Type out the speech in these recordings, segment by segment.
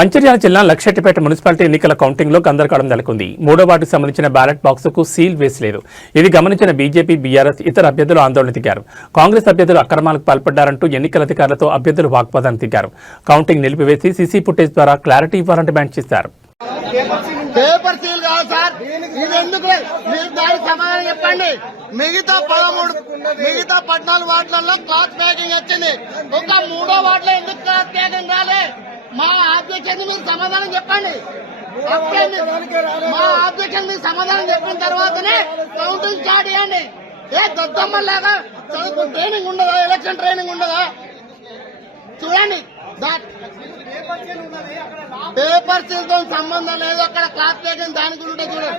మంచిర్యాల జిల్లా లక్షెట్టిపేట మున్సిపాలిటీ ఎన్నికల కౌంటింగ్ లో గందరగోళం నెలకొంది. మూడో వార్డుకు సంబంధించిన బ్యాలెట్ బాక్స్ కు సీల్ వేసలేదు. ఇది గమనించిన బీజేపీ, బీఆర్ఎస్ ఇతర అభ్యర్థులు ఆందోళన దిగారు. కాంగ్రెస్ అభ్యర్థులు అక్రమాలకు పాల్పడ్డారంటూ ఎన్నికల అధికారులతో అభ్యర్థులు వాగ్వాదానికి దిగారు. కౌంటింగ్ నిలిపివేసి సీసీ ఫుటేజ్ ద్వారా క్లారిటీ ఇవ్వాలని డిమాండ్ చేశారు. పేపర్ సీల్ కాదు సార్, ఇది ఎందుకు మీరు దానికి సమాధానం చెప్పండి. మిగతా 14 వార్డులలో క్లాత్ ప్యాకింగ్ వచ్చింది, ఒక 3వ వార్డులో ఎందుకు క్లాత్ ప్యాకింగ్ రాలే? మా ఆబ్జెక్షన్ మీరు సమాధానం చెప్పండి. మా ఆబ్జెక్షన్ మీరు సమాధానం చెప్పిన తర్వాతనే కౌంటింగ్ స్టార్ట్ చేయండి. ఏ దద్దమ్మలాగా చదువు ట్రైనింగ్ ఉండదా? ఎలక్షన్ ట్రైనింగ్ ఉండదా? చూడండి, పేపర్ సీల్ తో సంబంధం లేదు. అక్కడ క్లాత్ ప్యాకింగ్ దానికి కూడా ఉంటుంది. చూడండి,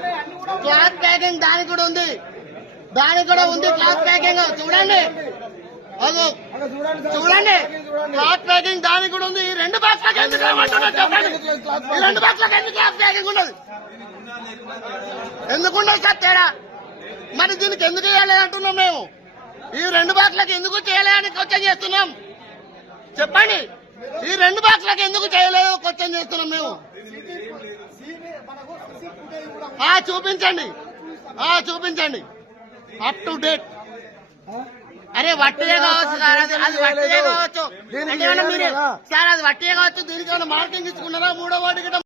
క్లాత్ ప్యాకింగ్ దానికి కూడా ఉంది, క్లాత్ ప్యాకింగ్ చూడండి. అదో చూడండి, క్లాత్ ప్యాకింగ్ దానికి కూడా ఉంది. ఈ 2 బాక్స్లకు ఎందుకు ఏమంటున్నారు చెప్పండి? ఈ 2 బాక్స్లకు ఎందుకు క్లాత్ ప్యాకింగ్ ఉండదు? ఎందుకుండదు సార్ తేడా? మరి దీనికి ఎందుకు చేయాలి అంటున్నాం మేము? ఈ 2 బాక్స్లకు ఎందుకు చేయలేదని క్వశ్చన్ చేస్తున్నాం. చెప్పండి, ఈ 2 బాక్స్లకు ఎందుకు చేయలేదు క్వశ్చన్ చేస్తున్నాం మేము. చూపించండి అప్ టు డేట్. అరే వట్టిదే కావచ్చు సార్, అది వట్టిదే కావచ్చు. సార్ అది వట్టిదే కావచ్చు. దీనికి ఏమైనా మార్కింగ్ ఇచ్చుకున్నారా? 3వ వార్డు